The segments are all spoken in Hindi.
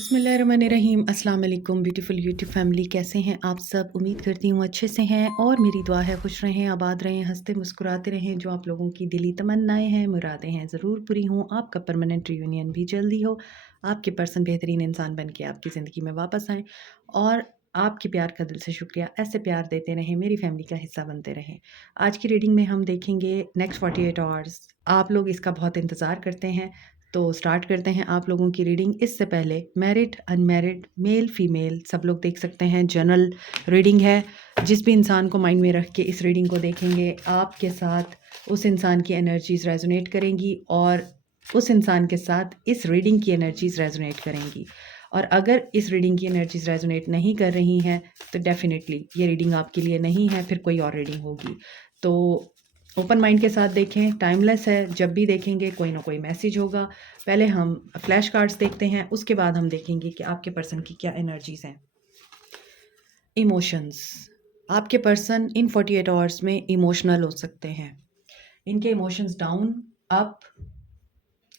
बिस्मिल्लाहिर्रहमानिर्रहीम। अस्सलाम वालेकुम ब्यूटीफुल यूट्यूब फैमिली, कैसे हैं आप सब? उम्मीद करती हूँ अच्छे से हैं और मेरी दुआ है खुश रहें, आबाद रहें, हंसते मुस्कुराते रहें। जो आप लोगों की दिली तमन्नाएं हैं, मुरादें हैं, ज़रूर पूरी हों। आपका परमानेंट रियूनियन भी जल्दी हो, आपके पर्सन बेहतरीन इंसान बन के आपकी ज़िंदगी में वापस आएँ और आपके प्यार का दिल से शुक्रिया। ऐसे प्यार देते रहें, मेरी फैमिली का हिस्सा बनते रहें। आज की रीडिंग में हम देखेंगे नेक्स्ट 48 आवर्स। आप लोग इसका बहुत इंतज़ार करते हैं, तो स्टार्ट करते हैं आप लोगों की रीडिंग। इससे पहले मैरिड, अनमैरिड, मेल, फीमेल सब लोग देख सकते हैं। जनरल रीडिंग है, जिस भी इंसान को माइंड में रख के इस रीडिंग को देखेंगे, आपके साथ उस इंसान की एनर्जीज रेजोनेट करेंगी और उस इंसान के साथ इस रीडिंग की एनर्जीज रेजोनेट करेंगी। और अगर इस रीडिंग की एनर्जीज रेजोनेट नहीं कर रही हैं तो डेफिनेटली ये रीडिंग आपके लिए नहीं है, फिर कोई और रीडिंग होगी। तो ओपन माइंड के साथ देखें, टाइमलेस है, जब भी देखेंगे कोई ना कोई मैसेज होगा। पहले हम फ्लैश कार्ड्स देखते हैं, उसके बाद हम देखेंगे कि आपके पर्सन की क्या एनर्जीज हैं। इमोशंस, आपके पर्सन इन 48 आवर्स में इमोशनल हो सकते हैं। इनके इमोशंस डाउन, अप,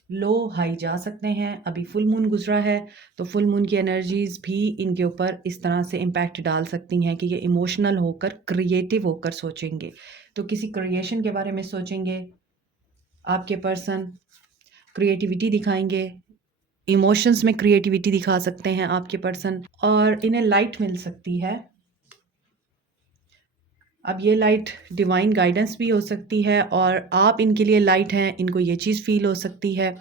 लो, हाई जा सकते हैं। अभी फुल मून गुजरा है, तो फुल मून की एनर्जीज भी इनके ऊपर इस तरह से इम्पैक्ट डाल सकती हैं कि ये इमोशनल होकर, क्रिएटिव होकर सोचेंगे। तो किसी क्रिएशन के बारे में सोचेंगे। आपके पर्सन क्रिएटिविटी दिखाएंगे, इमोशंस में क्रिएटिविटी दिखा सकते हैं आपके पर्सन, और इन्हें लाइट मिल सकती है। अब ये लाइट डिवाइन गाइडेंस भी हो सकती है और आप इनके लिए लाइट हैं, इनको ये चीज़ फील हो सकती है।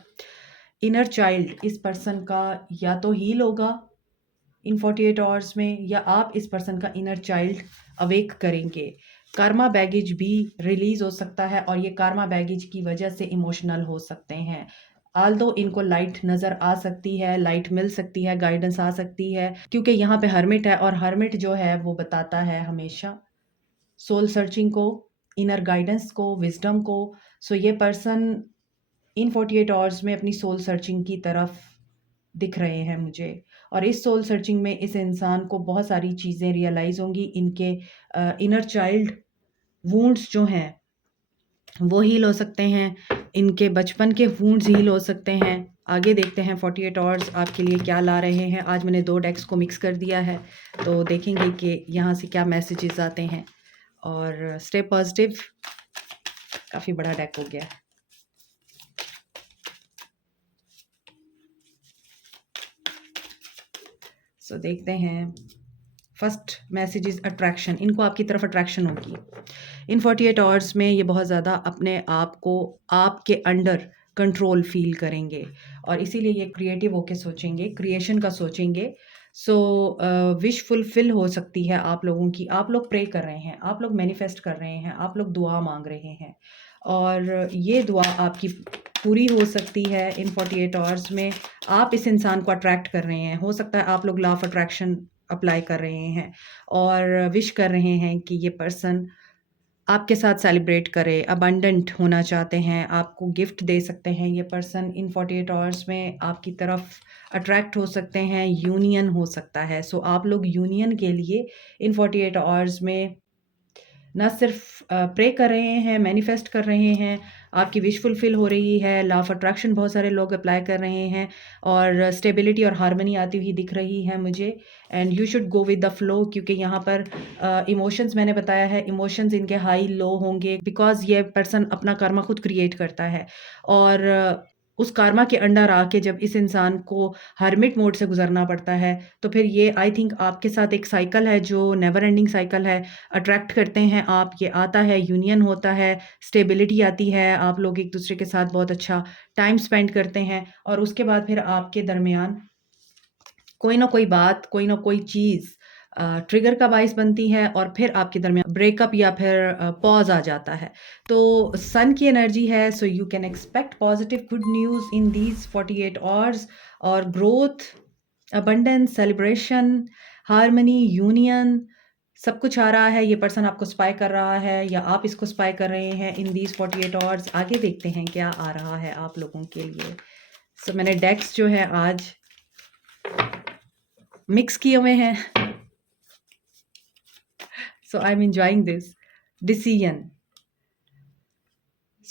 इनर चाइल्ड इस पर्सन का या तो हील होगा इन 48 आवर्स में, या आप इस पर्सन का इनर चाइल्ड अवेक करेंगे। कार्मा बैगेज भी रिलीज हो सकता है और ये कार्मा बैगेज की वजह से इमोशनल हो सकते हैं। आल्दो इनको लाइट नज़र आ सकती है, लाइट मिल सकती है, गाइडेंस आ सकती है, क्योंकि यहाँ पे हर्मिट है और हर्मिट जो है वो बताता है हमेशा सोल सर्चिंग को, इनर गाइडेंस को, विजडम को। सो ये पर्सन इन 48 आवर्स में अपनी सोल सर्चिंग की तरफ दिख रहे हैं मुझे, और इस सोल सर्चिंग में इस इंसान को बहुत सारी चीज़ें रियलाइज़ होंगी। इनके इनर चाइल्ड वुंड्स जो हैं वो हील हो सकते हैं, इनके बचपन के वुंड्स हील हो सकते हैं। आगे देखते हैं 48 आवर्स आपके लिए क्या ला रहे हैं। आज मैंने 2 डेक्स को मिक्स कर दिया है, तो देखेंगे कि यहाँ से क्या मैसेजेस आते हैं। और स्टे पॉजिटिव, काफ़ी बड़ा डेक हो गया है। सो देखते हैं। फर्स्ट मैसेज इज़ अट्रैक्शन, इनको आपकी तरफ अट्रैक्शन होगी इन 48 आवर्स में। ये बहुत ज़्यादा अपने आप को आपके अंडर कंट्रोल फील करेंगे और इसीलिए ये क्रिएटिव होके सोचेंगे, क्रिएशन का सोचेंगे। सो विश फुलफिल हो सकती है आप लोगों की। आप लोग प्रे कर रहे हैं, आप लोग मैनिफेस्ट कर रहे हैं, आप लोग दुआ मांग रहे हैं और ये दुआ आपकी पूरी हो सकती है इन 48 आवर्स में। आप इस इंसान को अट्रैक्ट कर रहे हैं, हो सकता है आप लोग लॉ ऑफ अट्रैक्शन अप्लाई कर रहे हैं और विश कर रहे हैं कि ये पर्सन आपके साथ सेलिब्रेट करे, अबंडेंट होना चाहते हैं, आपको गिफ्ट दे सकते हैं। ये पर्सन इन 48 आवर्स में आपकी तरफ अट्रैक्ट हो सकते हैं, यूनियन हो सकता है। सो आप लोग यूनियन के लिए इन 48 आवर्स में ना सिर्फ प्रे कर रहे हैं, मैनिफेस्ट कर रहे हैं, आपकी विश फुलफिल हो रही है। लॉ ऑफ अट्रैक्शन बहुत सारे लोग अप्लाई कर रहे हैं और स्टेबिलिटी और हार्मनी आती हुई दिख रही है मुझे। And you should go with the flow, क्योंकि यहाँ पर इमोशंस मैंने बताया है, इमोशंस इनके हाई लो होंगे बिकॉज ये पर्सन अपना कर्मा खुद क्रिएट करता है और उस कर्मा के अंडर आके जब इस इंसान को हर्मिट मोड से गुजरना पड़ता है, तो फिर ये आई थिंक आपके साथ एक साइकिल है जो नेवर एंडिंग साइकिल है। अट्रैक्ट करते हैं आप, ये आता है, यूनियन होता है, स्टेबिलिटी आती है, आप लोग एक दूसरे के साथ बहुत अच्छा टाइम स्पेंड करते हैं और उसके बाद फिर आपके दरमियान कोई ना कोई बात, कोई ना कोई चीज़ ट्रिगर का बाइस बनती है और फिर आपके दरमियान ब्रेकअप या फिर पॉज आ जाता है। तो सन की एनर्जी है, so you can expect positive good news in these 48 hours, और growth, abundance, celebration, harmony, union, सब कुछ आ रहा है। ये पर्सन आपको स्पाई कर रहा है या आप इसको स्पाई कर रहे हैं इन दीज 48 आवर्स। आगे देखते हैं क्या आ रहा है आप लोगों के लिए। सो मैंने डेक्स जो है आज मिक्स किए हुए हैं, so I am enjoying this decision.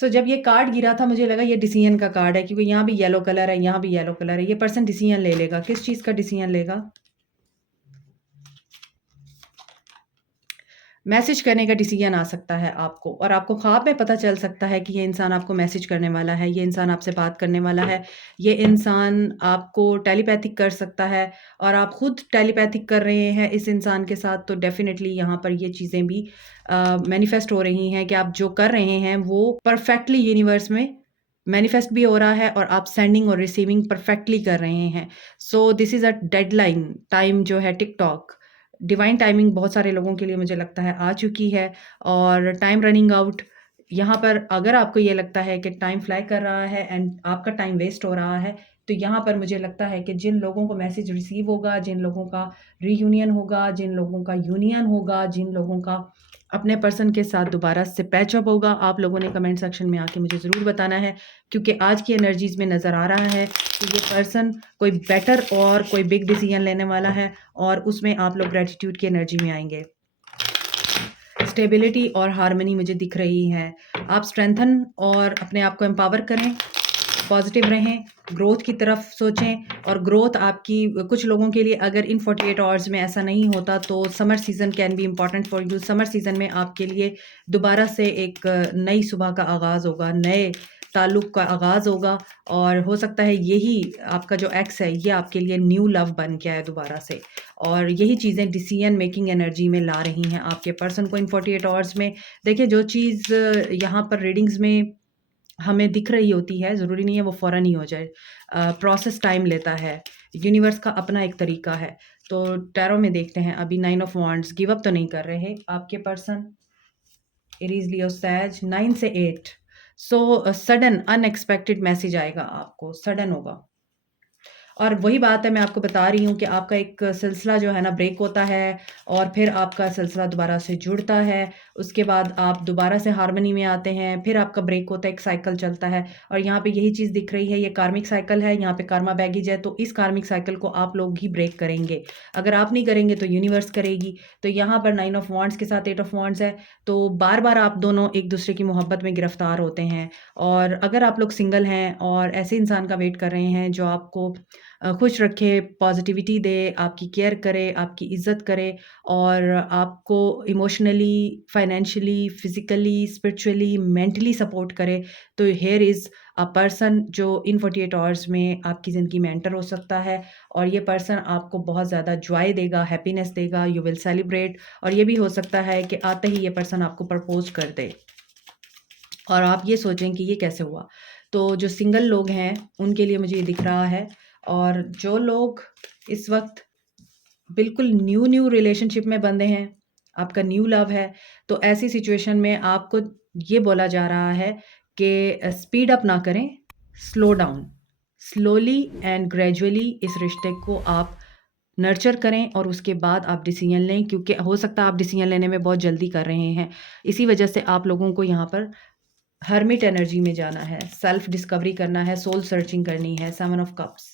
जब ये कार्ड गिरा था मुझे लगा ये डिसीजन का कार्ड है, क्योंकि यहाँ भी येलो कलर है, यहाँ भी येलो कलर है। ये पर्सन डिसीजन ले लेगा। किस चीज़ का डिसीजन लेगा? मैसेज करने का डिसीजन आ सकता है आपको, और आपको ख्वाब में पता चल सकता है कि ये इंसान आपको मैसेज करने वाला है, ये इंसान आपसे बात करने वाला है, ये इंसान आपको टेलीपैथिक कर सकता है, और आप खुद टेलीपैथिक कर रहे हैं इस इंसान के साथ। तो डेफिनेटली यहाँ पर ये चीज़ें भी मैनिफेस्ट हो रही हैं कि आप जो कर रहे हैं वो परफेक्टली यूनिवर्स में मैनिफेस्ट भी हो रहा है, और आप सेंडिंग और रिसीविंग परफेक्टली कर रहे हैं। So this is a deadline time जो है टिकटॉक डिवाइन टाइमिंग बहुत सारे लोगों के लिए मुझे लगता है आ चुकी है, और टाइम रनिंग आउट। यहाँ पर अगर आपको ये लगता है कि टाइम फ्लाई कर रहा है एंड आपका टाइम वेस्ट हो रहा है, तो यहाँ पर मुझे लगता है कि जिन लोगों को मैसेज रिसीव होगा, जिन लोगों का रीयूनियन होगा, जिन लोगों का यूनियन होगा, जिन लोगों का अपने पर्सन के साथ दोबारा से पैचअप होगा, आप लोगों ने कमेंट सेक्शन में आके मुझे ज़रूर बताना है, क्योंकि आज की एनर्जीज़ में नज़र आ रहा है कि ये पर्सन कोई बेटर और कोई बिग डिसीजन लेने वाला है, और उसमें आप लोग ग्रेटिट्यूड की एनर्जी में आएंगे। स्टेबिलिटी और हार्मनी मुझे दिख रही है। आप स्ट्रेंथन और अपने आप को एम्पावर करें, पॉजिटिव रहें, ग्रोथ की तरफ सोचें। और ग्रोथ आपकी कुछ लोगों के लिए अगर इन 48 आवर्स में ऐसा नहीं होता तो summer season can be important for you. Summer season में आपके लिए दोबारा से एक नई सुबह का आगाज़ होगा, नए ताल्लुक़ का आगाज़ होगा, और हो सकता है यही आपका जो एक्स है ये आपके लिए न्यू लव बन गया है दोबारा से, और यही चीज़ें डिसीजन मेकिंग एनर्जी में ला रही हैं आपके पर्सन को इन 48 आवर्स में। देखिए, जो चीज़ यहाँ पर रीडिंग्स में हमें दिख रही होती है, ज़रूरी नहीं है वो फ़ौरन ही हो जाए। प्रोसेस टाइम लेता है। यूनिवर्स का अपना एक तरीका है। तो टैरो में देखते हैं, अभी 9 ऑफ वांड्स, गिव अप तो नहीं कर रहे आपके पर्सन। एरीज़, लियो, सैज, 9 से 8। सो सडन अनएक्सपेक्टेड मैसेज आएगा आपको, सडन होगा। और वही बात है, मैं आपको बता रही हूँ कि आपका एक सिलसिला जो है ना ब्रेक होता है, और फिर आपका सिलसिला दोबारा से जुड़ता है। उसके बाद आप दोबारा से हार्मनी में आते हैं, फिर आपका ब्रेक होता है, एक साइकिल चलता है। और यहाँ पे यही चीज़ दिख रही है, ये कार्मिक साइकिल है, यहाँ पे कर्मा बैगेज है। तो इस कार्मिक साइकिल को आप लोग ही ब्रेक करेंगे। अगर आप नहीं करेंगे तो यूनिवर्स करेगी। तो यहाँ पर 9 ऑफ वांड्स के साथ 8 ऑफ वांड्स है। तो बार-बार आप दोनों एक दूसरे की मोहब्बत में गिरफ्तार होते हैं। और अगर आप लोग सिंगल हैं और ऐसे इंसान का वेट कर रहे हैं जो आपको खुश रखे, पॉज़िटिविटी दे, आपकी केयर करे, आपकी इज़्ज़त करे, और आपको emotionally, financially, physically, spiritually, mentally support करे। तो हियर इज़ अ पर्सन जो इन 48 आवर्स में आपकी ज़िंदगी में एंटर हो सकता है, और ये पर्सन आपको बहुत ज़्यादा जॉय देगा, हैप्पीनेस देगा, यू विल सेलिब्रेट। और ये भी हो सकता है कि आते ही ये पर्सन आपको प्रपोज़ कर दे, और आप ये सोचें कि ये कैसे हुआ। तो जो सिंगल लोग हैं उनके लिए मुझे ये दिख रहा है, और जो लोग इस वक्त बिल्कुल न्यू रिलेशनशिप में बंधे हैं, आपका न्यू लव है, तो ऐसी सिचुएशन में आपको ये बोला जा रहा है कि स्पीड अप ना करें, slow down, slowly and gradually इस रिश्ते को आप नर्चर करें, और उसके बाद आप डिसीजन लें, क्योंकि हो सकता है आप डिसीजन लेने में बहुत जल्दी कर रहे हैं। इसी वजह से आप लोगों को यहाँ पर हर्मिट एनर्जी में जाना है, सेल्फ डिस्कवरी करना है, सोल सर्चिंग करनी है। 7 ऑफ कप्स।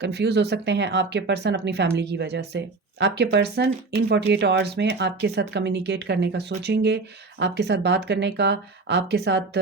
कंफ्यूज हो सकते हैं आपके पर्सन अपनी फैमिली की वजह से। आपके पर्सन इन 48 आवर्स में आपके साथ कम्युनिकेट करने का सोचेंगे, आपके साथ बात करने का, आपके साथ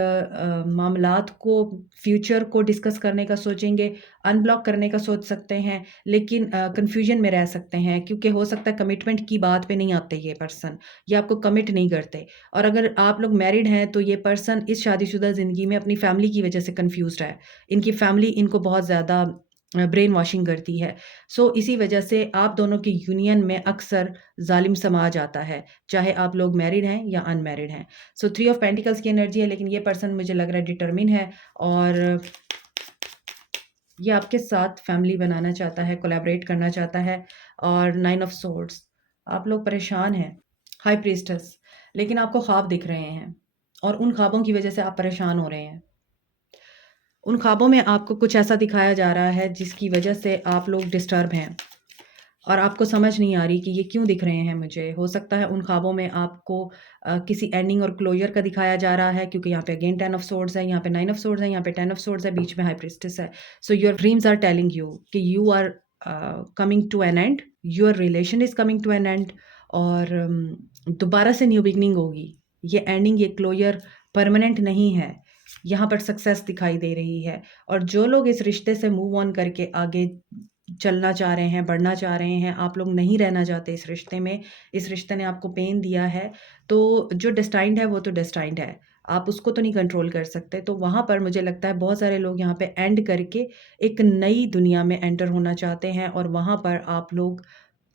मामलात को, फ्यूचर को डिस्कस करने का सोचेंगे, अनब्लॉक करने का सोच सकते हैं, लेकिन कन्फ्यूजन में रह सकते हैं, क्योंकि हो सकता है कमिटमेंट की बात पे नहीं आते ये पर्सन, ये आपको कमिट नहीं करते। और अगर आप लोग मैरिड हैं तो ये पर्सन इस शादीशुदा ज़िंदगी में अपनी फैमिली की वजह से कन्फ्यूज़्ड है। इनकी फैमिली इनको बहुत ज़्यादा ब्रेन वॉशिंग करती है। सो इसी वजह से आप दोनों की यूनियन में अक्सर ज़ालिम समाज आता है, चाहे आप लोग मैरिड हैं या अनमैरिड हैं। सो 3 ऑफ पेंटिकल्स की एनर्जी है, लेकिन ये पर्सन मुझे लग रहा है डिटरमिन है, और ये आपके साथ फैमिली बनाना चाहता है, कोलैबोरेट करना चाहता है। और 9 ऑफ सोर्ड्स, आप लोग परेशान हैं। हाई प्रीस्टेस, लेकिन आपको ख्वाब दिख रहे हैं, और उन ख्वाबों की वजह से आप परेशान हो रहे हैं। उन ख्वाबों में आपको कुछ ऐसा दिखाया जा रहा है जिसकी वजह से आप लोग डिस्टर्ब हैं, और आपको समझ नहीं आ रही कि ये क्यों दिख रहे हैं मुझे। हो सकता है उन ख्वाबों में आपको किसी एंडिंग और क्लोजर का दिखाया जा रहा है, क्योंकि यहाँ पे अगेन 10 ऑफ सोर्ड्स है, यहाँ पे 9 ऑफ सोर्ड्स है, यहाँ पे 10 ऑफ सोर्ड्स है, बीच में हाई प्रीस्टेस है। So your dreams are telling you कि you are coming to an end, your relation is coming to an end, और दोबारा से न्यू बिगनिंग होगी। ये एंडिंग, ये क्लोजर परमानेंट नहीं है। यहाँ पर सक्सेस दिखाई दे रही है। और जो लोग इस रिश्ते से मूव ऑन करके आगे चलना चाह रहे हैं, बढ़ना चाह रहे हैं, आप लोग नहीं रहना चाहते इस रिश्ते में, इस रिश्ते ने आपको पेन दिया है, तो जो डेस्टाइन्ड है वो तो डेस्टाइन्ड है, आप उसको तो नहीं कंट्रोल कर सकते। तो वहाँ पर मुझे लगता है बहुत सारे लोग यहाँ पे एंड करके एक नई दुनिया में एंटर होना चाहते हैं, और वहाँ पर आप लोग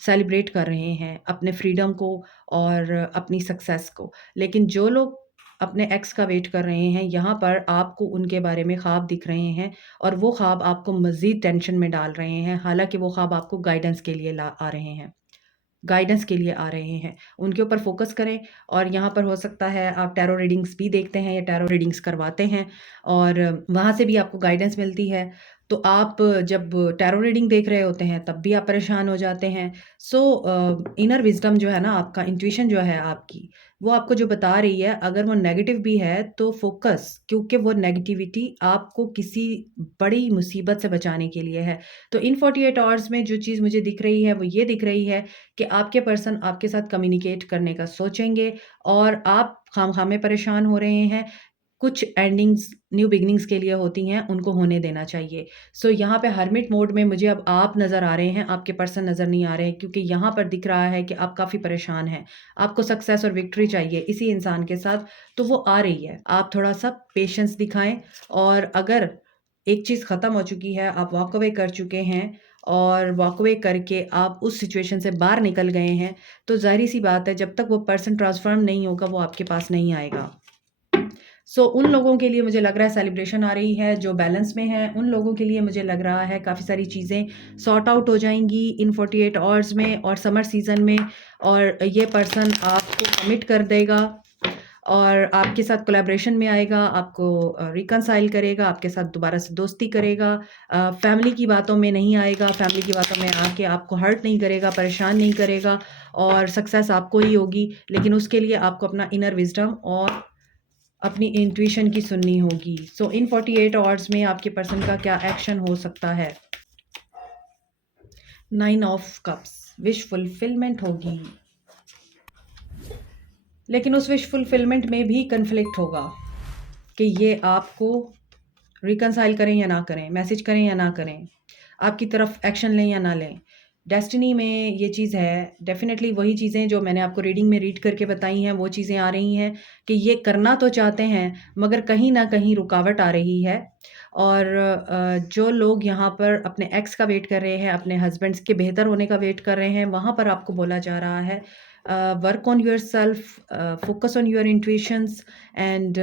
सेलिब्रेट कर रहे हैं अपने फ्रीडम को और अपनी सक्सेस को। लेकिन जो लोग अपने एक्स का वेट कर रहे हैं, यहाँ पर आपको उनके बारे में ख्वाब दिख रहे हैं, और वो ख्वाब आपको मज़ीद टेंशन में डाल रहे हैं। हालाँकि वो ख्वाब आपको गाइडेंस के लिए ला आ रहे हैं, गाइडेंस के लिए आ रहे हैं। उनके ऊपर फ़ोकस करें। और यहाँ पर हो सकता है आप टैरो रीडिंग्स भी देखते हैं या टैरो रीडिंग्स करवाते हैं, और वहाँ से भी आपको गाइडेंस मिलती है। तो आप जब टैरो रीडिंग देख रहे होते हैं तब भी आप परेशान हो जाते हैं। सो इनर विज़डम जो है ना, आपका इंट्यूशन जो है आपकी, वो आपको जो बता रही है, अगर वो नेगेटिव भी है तो फ़ोकस, क्योंकि वो नेगेटिविटी आपको किसी बड़ी मुसीबत से बचाने के लिए है। तो इन 48 आवर्स में जो चीज़ मुझे दिख रही है वो ये दिख रही है कि आपके पर्सन आपके साथ कम्युनिकेट करने का सोचेंगे, और आप खामखा में परेशान हो रहे हैं। कुछ एंडिंग्स न्यू बिगिनिंग्स के लिए होती हैं, उनको होने देना चाहिए। सो यहाँ पे हर्मिट मोड में मुझे अब आप नज़र आ रहे हैं, आपके पर्सन नज़र नहीं आ रहे हैं, क्योंकि यहाँ पर दिख रहा है कि आप काफ़ी परेशान हैं। आपको सक्सेस और विक्ट्री चाहिए इसी इंसान के साथ, तो वो आ रही है। आप थोड़ा-सा पेशेंस दिखाएँ, और अगर एक चीज़ ख़त्म हो चुकी है, आप वॉक अवे कर चुके हैं, और वॉक अवे करके आप उस सिचुएशन से बाहर निकल गए हैं, तो ज़ाहिर-सी बात है, जब तक वो पर्सन ट्रांसफ़ॉर्म नहीं होगा, वो आपके पास नहीं आएगा। सो उन लोगों के लिए मुझे लग रहा है सेलिब्रेशन आ रही है, जो बैलेंस में हैं, उन लोगों के लिए मुझे लग रहा है काफ़ी सारी चीज़ें सॉर्ट आउट हो जाएँगी इन 48 आवर्स में और समर सीज़न में, और ये पर्सन आपको कमिट कर देगा और आपके साथ कोलैबोरेशन में आएगा, आपको रिकंसाइल करेगा, आपके साथ दोबारा से दोस्ती करेगा। फैमिली की बातों में नहीं आएगा, फैमिली की बातों में आके आपको हर्ट नहीं करेगा, परेशान नहीं करेगा, और सक्सेस आपको ही होगी। लेकिन उसके लिए आपको अपना इनर विज़डम और अपनी इंट्यूशन की सुननी होगी। सो इन 48 आवर्स में आपके पर्सन का क्या एक्शन हो सकता है? 9 ऑफ कप्स, विश फुलफिलमेंट होगी। लेकिन उस विश फुलफिलमेंट में भी कन्फ्लिक्ट होगा कि ये आपको रिकंसाइल करें या ना करें, मैसेज करें या ना करें, आपकी तरफ एक्शन लें या ना लें। डेस्टिनी में ये चीज़ है, डेफ़िनेटली वही चीज़ें जो मैंने आपको रीडिंग में रीड करके बताई हैं, वो चीज़ें आ रही हैं कि ये करना तो चाहते हैं, मगर कहीं न कहीं रुकावट आ रही है। और जो लोग यहाँ पर अपने एक्स का वेट कर रहे हैं, अपने हस्बैंड्स के बेहतर होने का वेट कर रहे हैं, वहाँ पर आपको बोला जा रहा है work on yourself, focus on your intuitions, and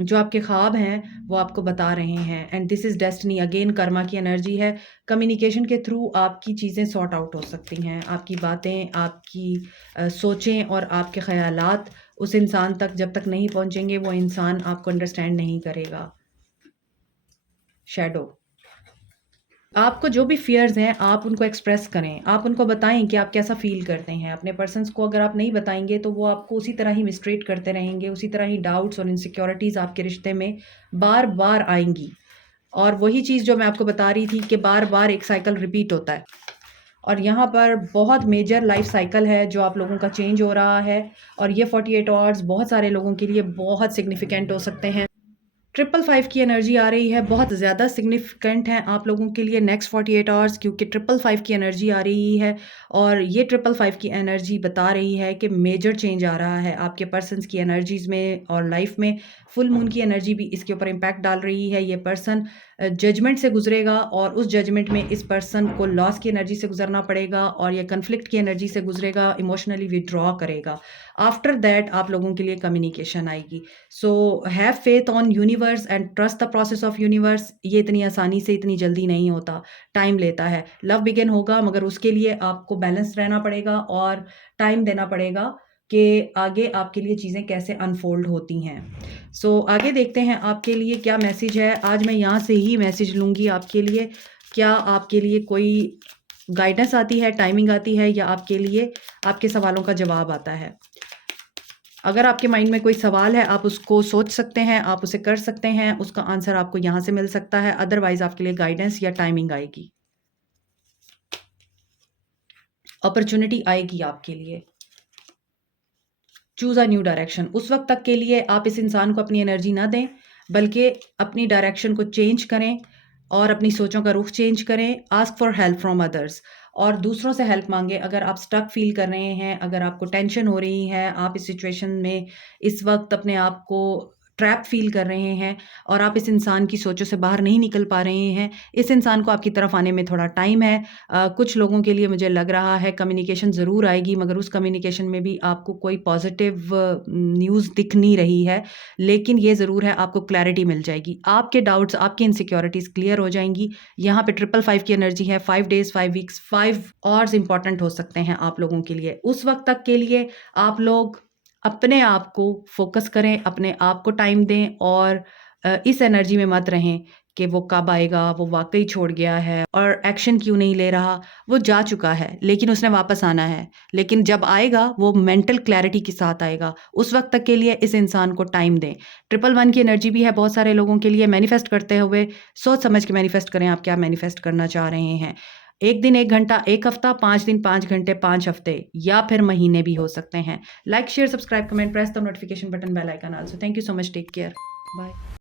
जो आपके ख्वाब हैं वो आपको बता रहे हैं, and this is destiny. Again Karma की एनर्जी है। कम्युनिकेशन के थ्रू आपकी चीज़ें सॉर्ट आउट हो सकती हैं, आपकी बातें, आपकी सोचें और आपके ख़यालात उस इंसान तक जब तक नहीं पहुँचेंगे, वो इंसान आपको अंडरस्टैंड नहीं करेगा। शैडो, आपको जो भी फ़ियर्स हैं, आप उनको एक्सप्रेस करें। आप उनको बताएँ कि आप कैसा फ़ील करते हैं। अपने पर्सन्स को अगर आप नहीं बताएँगे, तो वो आपको उसी तरह ही मिसट्रीट करते रहेंगे, उसी तरह ही डाउट्स और इनसिक्योरिटीज़ आपके रिश्ते में बार-बार आएँगी। और वही चीज़ जो मैं आपको बता रही थी कि बार-बार एक साइकिल रिपीट होता है। और यहाँ पर बहुत मेजर लाइफ़ साइकिल है जो आप लोगों का चेंज हो रहा है, और ये 48 आवर्स बहुत सारे लोगों के लिए बहुत सिग्निफिकेंट हो सकते हैं। 555 की एनर्जी आ रही है, बहुत ज़्यादा सिग्निफिकेंट है आप लोगों के लिए नेक्स्ट 48 आवर्स, क्योंकि 555 की एनर्जी आ रही है, और ये 555 की एनर्जी बता रही है कि मेजर चेंज आ रहा है आपके पर्सन्स की एनर्जीज़ में और लाइफ में। फुल मून की एनर्जी भी इसके ऊपर इम्पैक्ट डाल रही है। ये पर्सन जजमेंट से गुजरेगा, और उस जजमेंट में इस पर्सन को लॉस की एनर्जी से गुजरना पड़ेगा, और ये कन्फ्लिक्ट की एनर्जी से गुजरेगा, इमोशनली विड्रॉ करेगा। आफ्टर दैट आप लोगों के लिए कम्युनिकेशन आएगी। So have faith on universe and trust the process of universe. ये इतनी आसानी से, इतनी जल्दी नहीं होता, टाइम लेता है। लव बिगिन होगा, मगर उसके लिए आपको बैलेंस रहना पड़ेगा और टाइम देना पड़ेगा कि आगे आपके लिए चीज़ें कैसे अनफोल्ड होती हैं। सो आगे देखते हैं आपके लिए क्या मैसेज है। आज मैं यहाँ से ही मैसेज लूँगी आपके लिए। क्या आपके लिए कोई गाइडेंस आती है, टाइमिंग आती है, या आपके लिए आपके सवालों का जवाब आता है? अगर आपके माइंड में कोई सवाल है, आप उसको सोच सकते हैं, आप उसे कर सकते हैं, उसका आंसर आपको यहाँ से मिल सकता है, अदरवाइज़ आपके लिए गाइडेंस या टाइमिंग आएगी। अपॉर्च्युनिटी आएगी आपके लिए। Choose a new direction. उस वक़्त तक के लिए आप इस इंसान को अपनी एनर्जी ना दें, बल्कि अपनी डायरेक्शन को चेंज करें और अपनी सोचों का रुख चेंज करें। Ask for help from others, और दूसरों से हेल्प माँगें। अगर आप स्टक फ़ील कर रहे हैं, अगर आपको टेंशन हो रही है, आप इस सिचुएशन में इस वक़्त अपने आप को ट्रैप फ़ील कर रहे हैं और आप इस इंसान की सोचों से बाहर नहीं निकल पा रहे हैं, इस इंसान को आपकी तरफ आने में थोड़ा टाइम है। कुछ लोगों के लिए मुझे लग रहा है कम्युनिकेशन ज़रूर आएगी, मगर उस कम्युनिकेशन में भी आपको कोई पॉज़िटिव न्यूज़ दिख नहीं रही है। लेकिन ये ज़रूर है, आपको क्लैरिटी मिल जाएगी। आपके डाउट्स, आपकी इनसिक्योरिटीज़ क्लियर हो जाएँगी। यहाँ पे 555 की एनर्जी है। 5 डेज़, 5 वीक्स, 5 आवर्स इम्पोर्टेंट हो सकते हैं आप लोगों के लिए। उस वक़्त तक के लिए आप लोग अपने आप को फ़ोकस करें, अपने आप को टाइम दें और इस एनर्जी में मत रहें कि वो कब आएगा, वो वाक़ई छोड़ गया है और एक्शन क्यों नहीं ले रहा। वो जा चुका है, लेकिन उसने वापस आना है। लेकिन जब आएगा, वो मेंटल क्लैरिटी के साथ आएगा। उस वक़्त तक के लिए इस इंसान को टाइम दें। 111 की एनर्जी भी है बहुत सारे लोगों के लिए। मैनिफेस्ट करते हुए सोच समझ के मैनिफेस्ट करें, आप क्या मैनिफेस्ट करना चाह रहे हैं। 1 दिन, 1 घंटा, 1 हफ्ता, 5 दिन, 5 घंटे, 5 हफ्ते या फिर महीने भी हो सकते हैं। Like, share, subscribe, comment, press the notification button, bell icon also. Thank you so much, take care, bye.